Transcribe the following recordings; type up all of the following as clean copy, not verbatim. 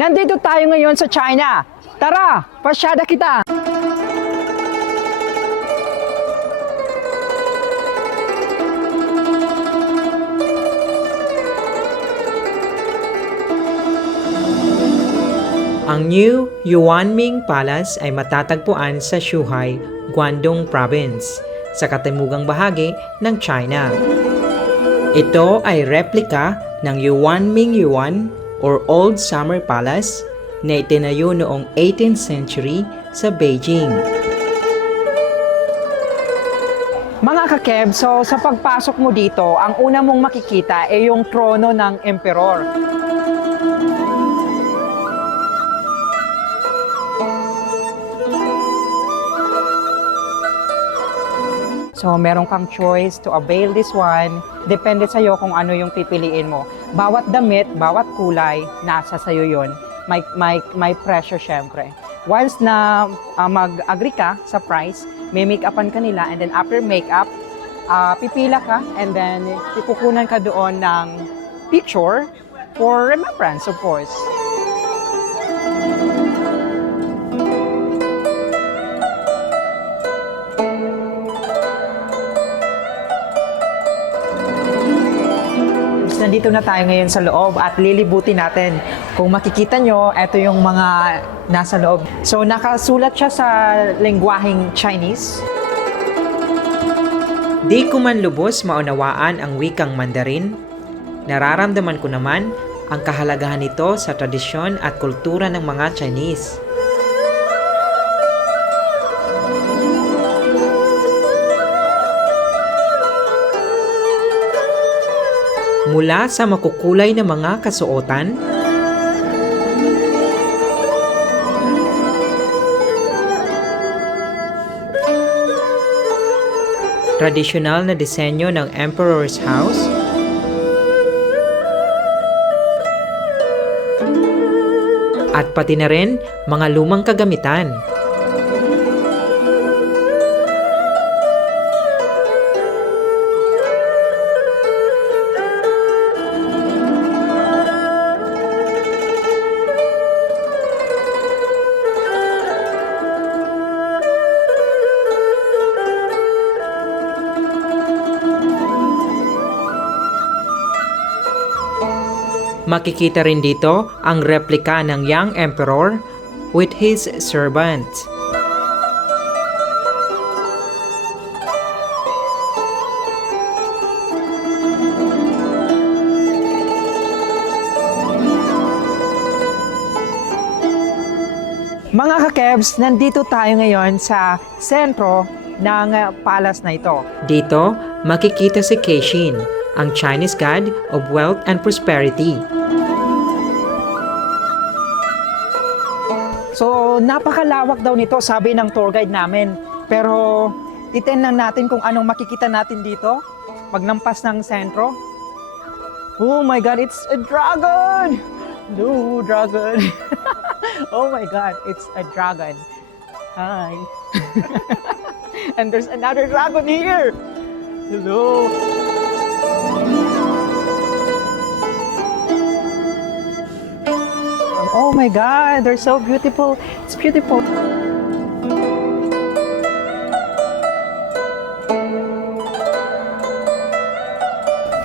Nandito tayo ngayon sa China. Tara, pasyada kita! Ang New Yuanming Palace ay matatagpuan sa Zhuhai, Guangdong Province, sa katimugang bahagi ng China. Ito ay replika ng Yuanming Yuan or Old Summer Palace na itinayo noong 18th century sa Beijing. Mga kakeb, so sa pagpasok mo dito, ang una mong makikita ay yung trono ng emperor. So, meron kang choice to avail this one. Depende sa'yo kung ano yung pipiliin mo. Bawat damit, bawat kulay, nasa sa'yo yun. May pressure syempre. Once na mag-agree ka sa price, may make-upan ka nila, and then after make-up, pipila ka, and then ipukunan ka doon ng picture for remembrance, of course. Nandito na tayo ngayon sa loob at lilibutin natin. Kung makikita nyo, ito yung mga nasa loob. So, nakasulat siya sa lengguaheng Chinese. Di ko man lubos maunawaan ang wikang Mandarin, nararamdaman ko naman ang kahalagahan nito sa tradisyon at kultura ng mga Chinese. Mula sa makukulay na mga kasuotan, tradisyonal na disenyo ng Emperor's House, at pati na rin mga lumang kagamitan. Makikita rin dito ang replika ng young emperor with his servant. Mga kakebs, nandito tayo ngayon sa sentro ng palace na ito. Dito, makikita si Kexin, ang Chinese god of wealth and prosperity. So, napakalawak daw nito, sabi ng tour guide namin. Pero, titin lang natin kung anong makikita natin dito. Magnampas ng sentro. Oh my God, it's a dragon! No, dragon! Oh my God, it's a dragon. Hi! And there's another dragon here! Hello! Oh my God, they're so beautiful. It's beautiful.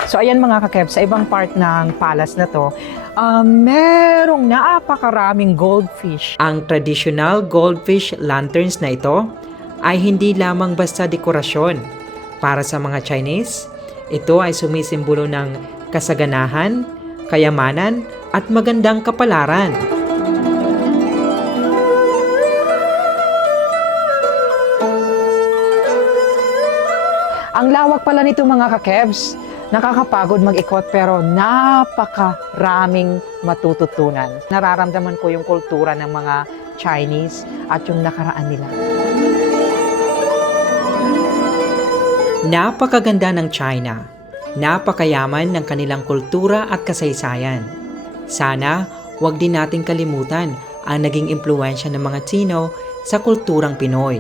So ayan mga kakeb, sa ibang part ng palace na to, merong napakaraming goldfish. Ang traditional goldfish lanterns na ito ay hindi lamang basta dekorasyon. Para sa mga Chinese, ito ay sumisimbolo ng kasaganahan, kayamanan, at magandang kapalaran. Ang lawak pala nito mga kakebs. Nakakapagod mag-ikot pero napakaraming matututunan. Nararamdaman ko yung kultura ng mga Chinese at yung nakaraan nila. Napakaganda ng China. Napakayaman ng kanilang kultura at kasaysayan. Sana wag din nating kalimutan ang naging impluwensya ng mga Tsino sa kulturang Pinoy.